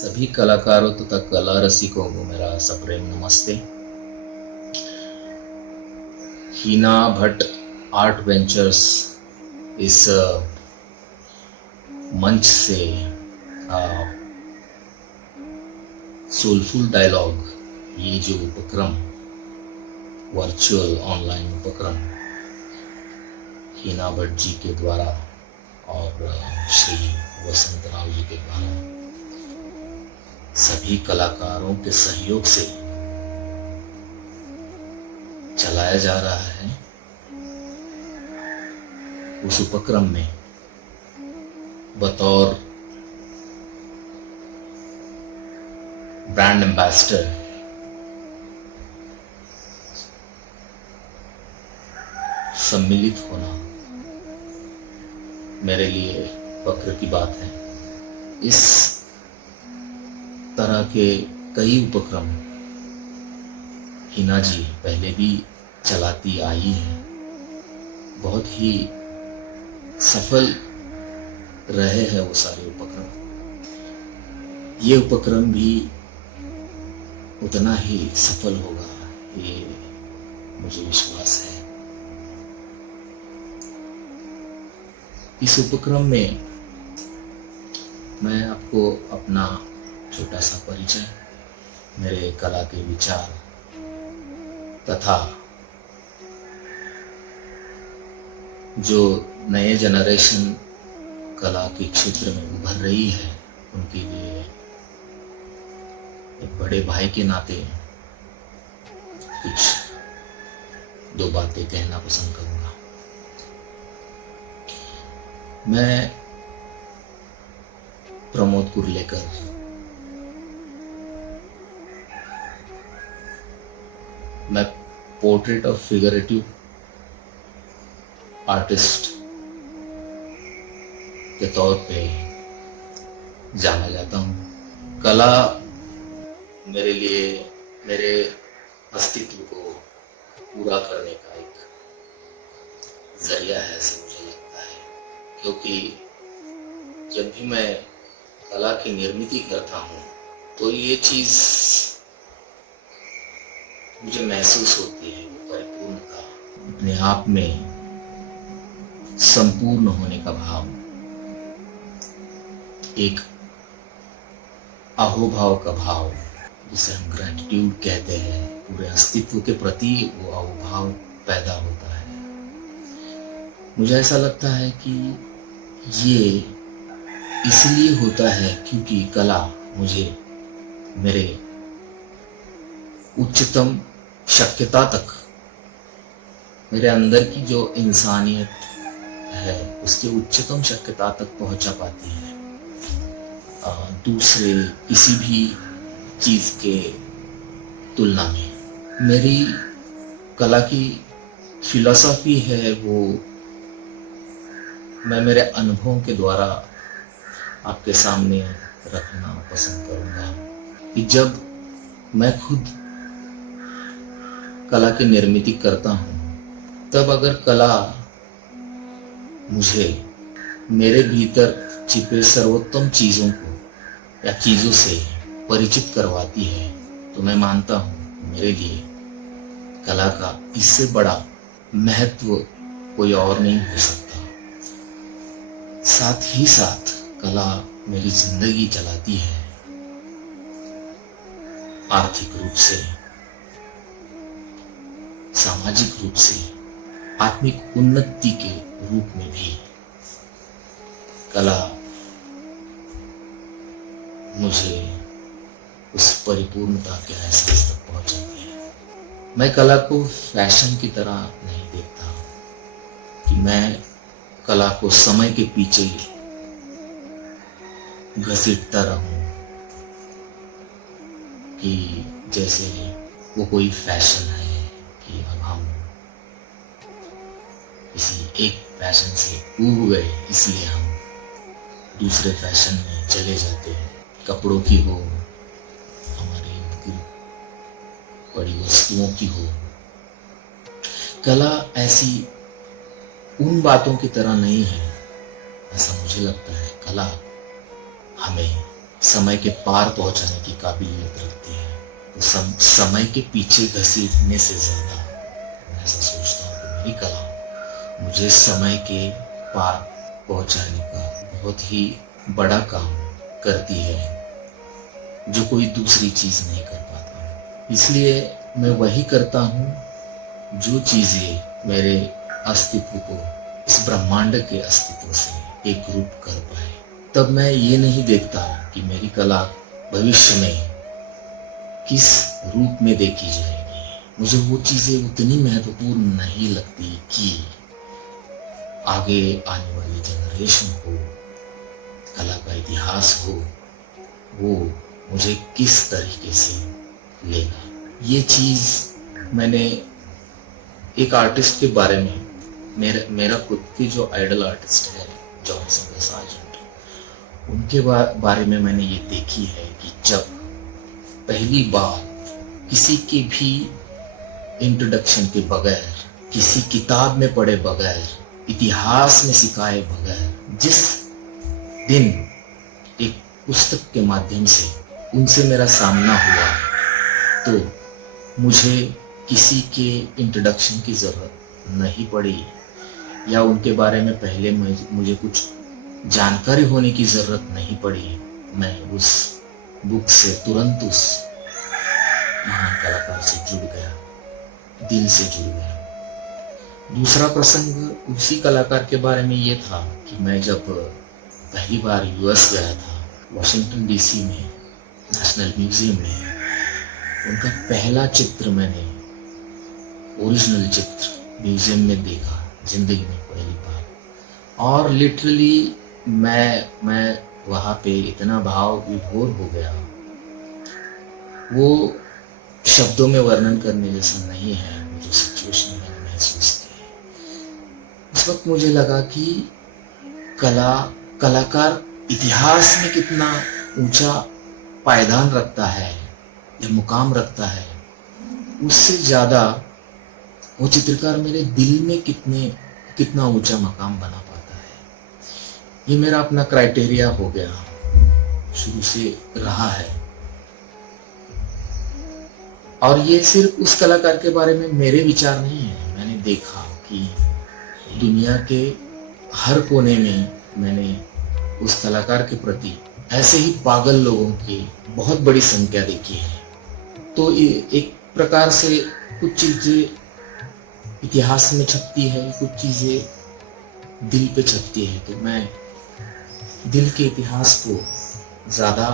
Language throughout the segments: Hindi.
सभी कलाकारों तथा कला रसिकों को मेरा सप्रेम नमस्ते। हीना भट्ट आर्ट वेंचर्स इस मंच से सोलफुल डायलॉग, ये जो उपक्रम, वर्चुअल ऑनलाइन उपक्रम हीना भट्ट जी के द्वारा और श्री वसंत राव जी के द्वारा सभी कलाकारों के सहयोग से चलाया जा रहा है। उस उपक्रम में बतौर ब्रांड एम्बेसडर सम्मिलित होना मेरे लिए फक्र की बात है। इस तरह के कई उपक्रम हिना जी पहले भी चलाती आई है, बहुत ही सफल रहे हैं वो सारे उपक्रम। ये उपक्रम भी उतना ही सफल होगा, ये मुझे विश्वास है। इस उपक्रम में मैं आपको अपना छोटा सा परिचय, मेरे कला के विचार तथा जो नए जनरेशन कला के क्षेत्र में उभर रही है उनके लिए एक बड़े भाई के नाते कुछ दो बातें कहना पसंद करूंगा। मैं प्रमोद कुर्लेकर मैं पोर्ट्रेट ऑफ फिगरेटिव आर्टिस्ट के तौर पे जाना जाता हूँ। कला मेरे लिए मेरे अस्तित्व को पूरा करने का एक जरिया है, ऐसा मुझे लगता है, क्योंकि जब भी मैं कला की निर्मित करता हूँ तो ये चीज मुझे महसूस होती है, परिपूर्णता, अपने आप में संपूर्ण होने का भाव, एक अहोभाव का भाव, जिसे हम ग्रैटिट्यूड कहते हैं, पूरे अस्तित्व के प्रति वो अहोभाव पैदा होता है। मुझे ऐसा लगता है कि ये इसलिए होता है क्योंकि कला मुझे मेरे उच्चतम शक्यता तक, मेरे अंदर की जो इंसानियत है उसके उच्चतम शक्यता तक पहुंचा पाती है, दूसरे किसी भी चीज के तुलना में। मेरी कला की फिलॉसफी है वो मैं मेरे अनुभवों के द्वारा आपके सामने रखना पसंद करूंगा कि जब मैं खुद कला की निर्मित करता हूं तब अगर कला मुझे मेरे भीतर छिपे सर्वोत्तम चीजों को या चीजों से परिचित करवाती है तो मैं मानता हूं मेरे लिए कला का इससे बड़ा महत्व कोई और नहीं हो सकता। साथ ही साथ कला मेरी जिंदगी चलाती है, आर्थिक रूप से, सामाजिक रूप से, आत्मिक उन्नति के रूप में भी कला मुझे उस परिपूर्णता के एहसास तक पहुंचाती है। मैं कला को फैशन की तरह नहीं देखता कि मैं कला को समय के पीछे घसीटता रहूं कि जैसे वो कोई फैशन है कि अब हम किसी एक फैशन से ऊब गए इसलिए हम दूसरे फैशन में चले जाते हैं। कपड़ों की हो, हमारी बड़ी वस्तुओं की हो, कला ऐसी उन बातों की तरह नहीं है, ऐसा मुझे लगता है। कला हमें समय के पार पहुंचाने की काबिलियत रखती है। तो समय के पीछे घसीटने से ज्यादा मैं ऐसा सोचता हूँ कि मेरी कला मुझे समय के पार पहुंचाने का बहुत ही बड़ा काम करती है, जो कोई दूसरी चीज नहीं कर पाता। इसलिए मैं वही करता हूँ जो चीजें मेरे अस्तित्व को, इस ब्रह्मांड के अस्तित्व से एक रूप कर पाए। तब मैं ये नहीं देखता कि मेरी कला भविष्य में किस रूप में देखी जाएगी। मुझे वो चीजें उतनी महत्वपूर्ण नहीं लगती कि आगे आने वाली जनरेशन को कला का इतिहास हो, वो मुझे किस तरीके से लेगा। ये चीज मैंने एक आर्टिस्ट के बारे में, मेरा खुद की जो आइडल आर्टिस्ट है जॉनसन सार्जेंट, उनके बारे में मैंने ये देखी है कि जब पहली बार किसी के भी इंट्रोडक्शन के बगैर, किसी किताब में पढ़े बगैर, इतिहास में सिखाए बगैर, जिस दिन एक पुस्तक के माध्यम से उनसे मेरा सामना हुआ, तो मुझे किसी के इंट्रोडक्शन की जरूरत नहीं पड़ी या उनके बारे में पहले मुझे कुछ जानकारी होने की जरूरत नहीं पड़ी। मैं उस बुक से तुरंत उस महान कलाकार से जुड़ गया, दिल से जुड़ गया। दूसरा प्रसंग उसी कलाकार के बारे में ये था कि मैं जब पहली बार यूएस गया था, वॉशिंगटन डीसी में नेशनल म्यूजियम में, उनका पहला चित्र मैंने, ओरिजिनल चित्र म्यूजियम में देखा जिंदगी में पहली बार। और लिटरली मैं वहां पे इतना भाव विभोर हो गया, वो शब्दों में वर्णन करने जैसा नहीं है। जो सिचुएशन मैंने महसूस की, उस वक्त मुझे लगा कि कलाकार इतिहास में कितना ऊंचा पायदान रखता है या मुकाम रखता है, उससे ज्यादा वो चित्रकार मेरे दिल में कितना ऊंचा मकाम बना पाता है। ये मेरा अपना क्राइटेरिया हो गया, शुरू से रहा है। और ये सिर्फ उस कलाकार के बारे में मेरे विचार नहीं है। मैंने देखा कि दुनिया के हर कोने में मैंने उस कलाकार के प्रति ऐसे ही पागल लोगों की बहुत बड़ी संख्या देखी है। तो एक प्रकार से कुछ चीजें इतिहास में छपती है, कुछ चीजें दिल पे छपती है। तो मैं दिल के इतिहास को ज्यादा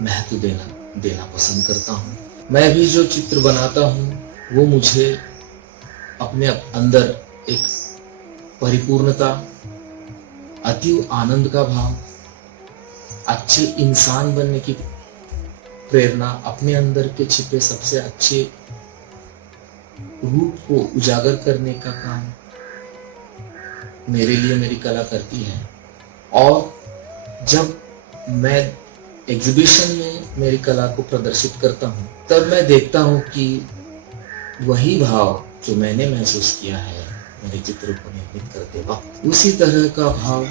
महत्व देना पसंद करता हूँ। मैं भी जो चित्र बनाता हूँ वो मुझे अपने अंदर एक परिपूर्णता, अतीव आनंद का भाव, अच्छे इंसान बनने की प्रेरणा, अपने अंदर के छिपे सबसे अच्छे रूप को उजागर करने का काम मेरे लिए मेरी कला करती है। और जब मैं एग्जीबिशन में मेरी कला को प्रदर्शित करता हूँ, तब मैं देखता हूँ कि वही भाव जो मैंने महसूस किया है मेरे चित्रों को निर्मित करते वक्त, उसी तरह का भाव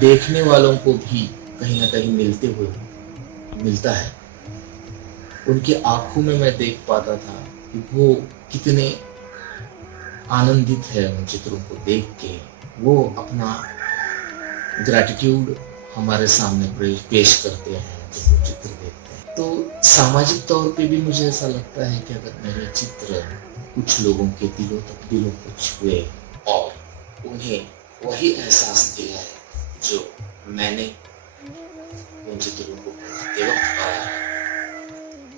देखने वालों को भी कहीं ना कहीं मिलता है। उनकी आंखों में मैं देख पाता था कि वो कितने आनंदित है उन चित्रों को देख के। वो अपना ग्रैटिट्यूड हमारे सामने पेश करते हैं जब वो चित्र देखते हैं। तो सामाजिक तौर पे भी मुझे ऐसा लगता है कि अगर मेरे चित्र कुछ लोगों के दिलों को छुए और उन्हें वही एहसास दिलाए जो मैंने उन चित्रों को बनाते वक्त पाया है,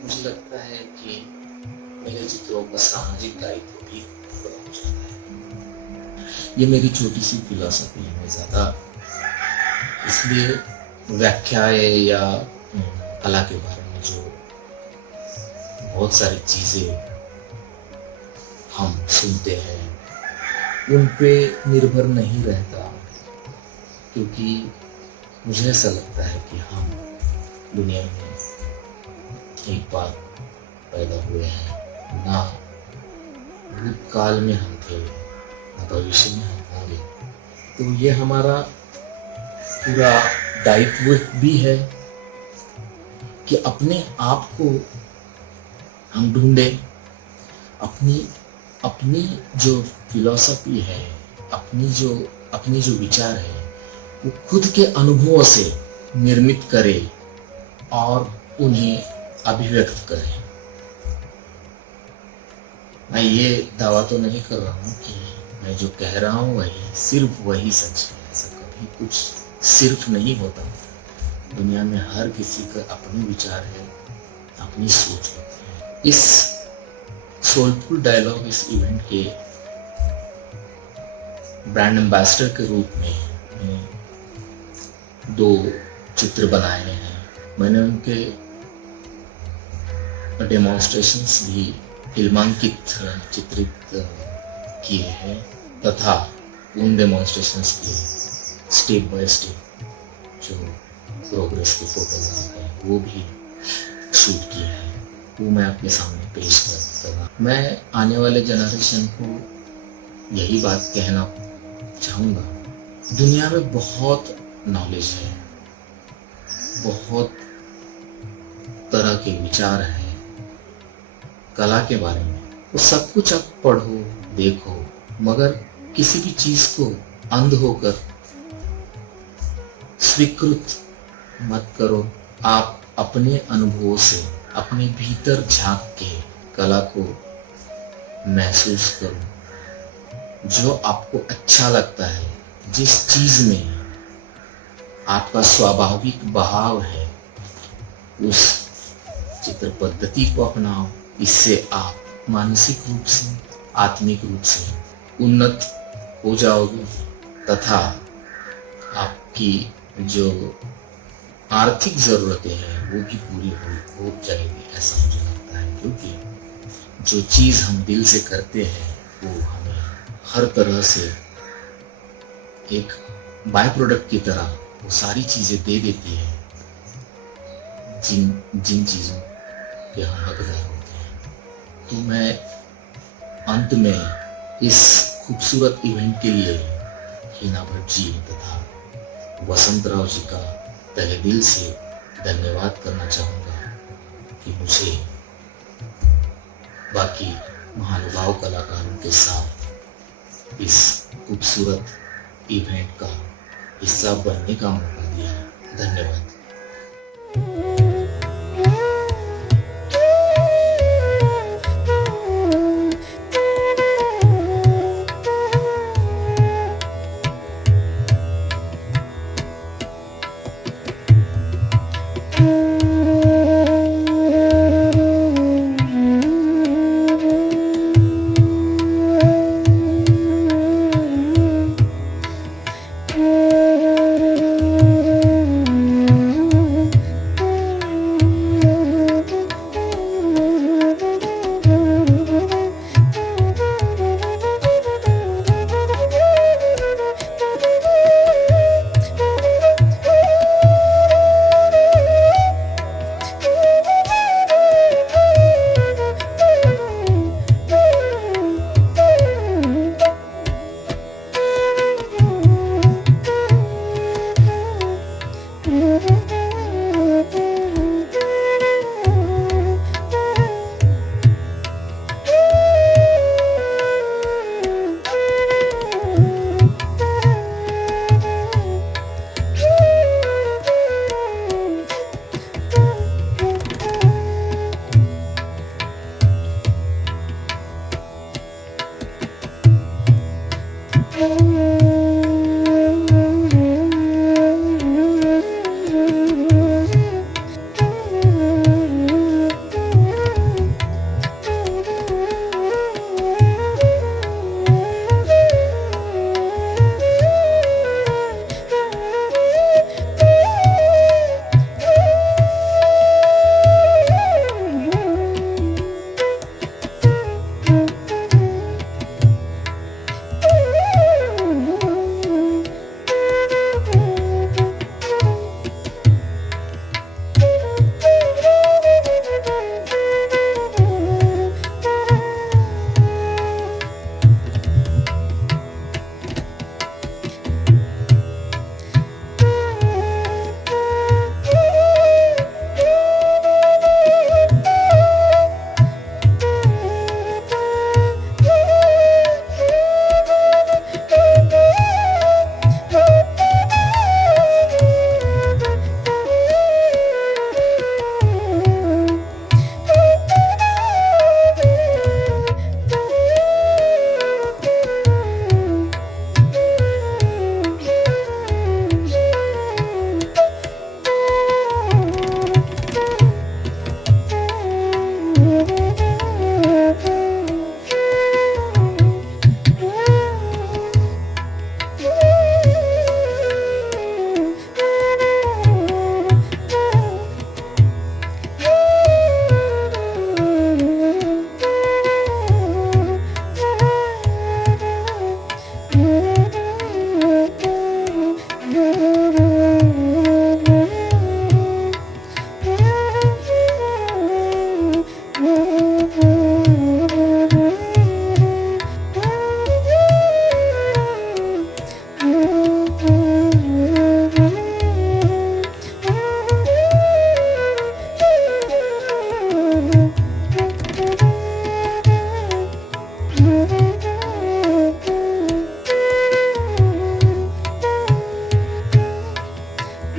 मुझे लगता है कि मेरे चित्रों का सामाजिक दायित्व भी पूरा हो जाता है। ये मेरी छोटी सी फिलॉसफी है। मैं ज्यादा इसलिए व्याख्याएं या कला के बारे में जो बहुत सारी चीजें हम सुनते हैं उन पे निर्भर नहीं रहता, क्योंकि मुझे ऐसा लगता है कि हम दुनिया में एक बार पैदा हुए हैं, ना भूतकाल में हम थे ना भविष्य में हम होंगे। तो ये हमारा पूरा दायित्व भी है कि अपने आप को हम ढूंढे, अपनी अपनी जो फिलॉसफी है, अपनी जो विचार है, वो खुद के अनुभवों से निर्मित करे और उन्हें अभिव्यक्त करे। मैं ये दावा तो नहीं कर रहा हूँ कि मैं जो कह रहा हूँ वही सिर्फ वही सच है। ऐसा कभी कुछ सिर्फ नहीं होता। दुनिया में हर किसी का अपने विचार है, अपनी सोच होती है। इस सोलफुल डायलॉग, इस इवेंट के ब्रांड एम्बेसडर के रूप में मैंने 2 चित्र बनाए हैं। मैंने उनके डेमोन्स्ट्रेशंस भी फिल्मांकित चित्रित किए हैं तथा उन डेमोन्स्ट्रेशंस के स्टेप बाय स्टेप जो प्रोग्रेस के फोटोग्राफ है वो भी शूट किए हैं। वो मैं आपके सामने पेश करूँगा। मैं आने वाले जनरेशन को यही बात कहना चाहूँगा, दुनिया में बहुत नॉलेज है, बहुत तरह के विचार हैं कला के बारे में। वो सब कुछ आप पढ़ो, देखो, मगर किसी भी चीज को अंध होकर स्वीकृत मत करो। आप अपने अनुभवों से अपने भीतर झांक के कला को महसूस करो। जो आपको अच्छा लगता है, जिस चीज में आपका स्वाभाविक बहाव है, उस चित्र पद्धति को अपनाओ। इससे आप मानसिक रूप से, आत्मिक रूप से उन्नत हो जाओगे तथा आपकी जो आर्थिक जरूरतें हैं वो भी पूरी हो जाएगी, ऐसा मुझे लगता है। क्योंकि जो चीज हम दिल से करते हैं वो हमें हर तरह से एक बाय प्रोडक्ट की तरह वो सारी चीजें दे देती है जिन चीजों के हम हकदार होते हैं। तो मैं अंत में इस खूबसूरत इवेंट के लिए हिना भट्ट जी तथा वसंत राव जी का तहे दिल से धन्यवाद करना चाहूँगा कि मुझे बाकी महानुभाव कलाकारों के साथ इस खूबसूरत इवेंट का हिस्सा बनने का मौका दिया। धन्यवाद।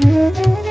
Thank you.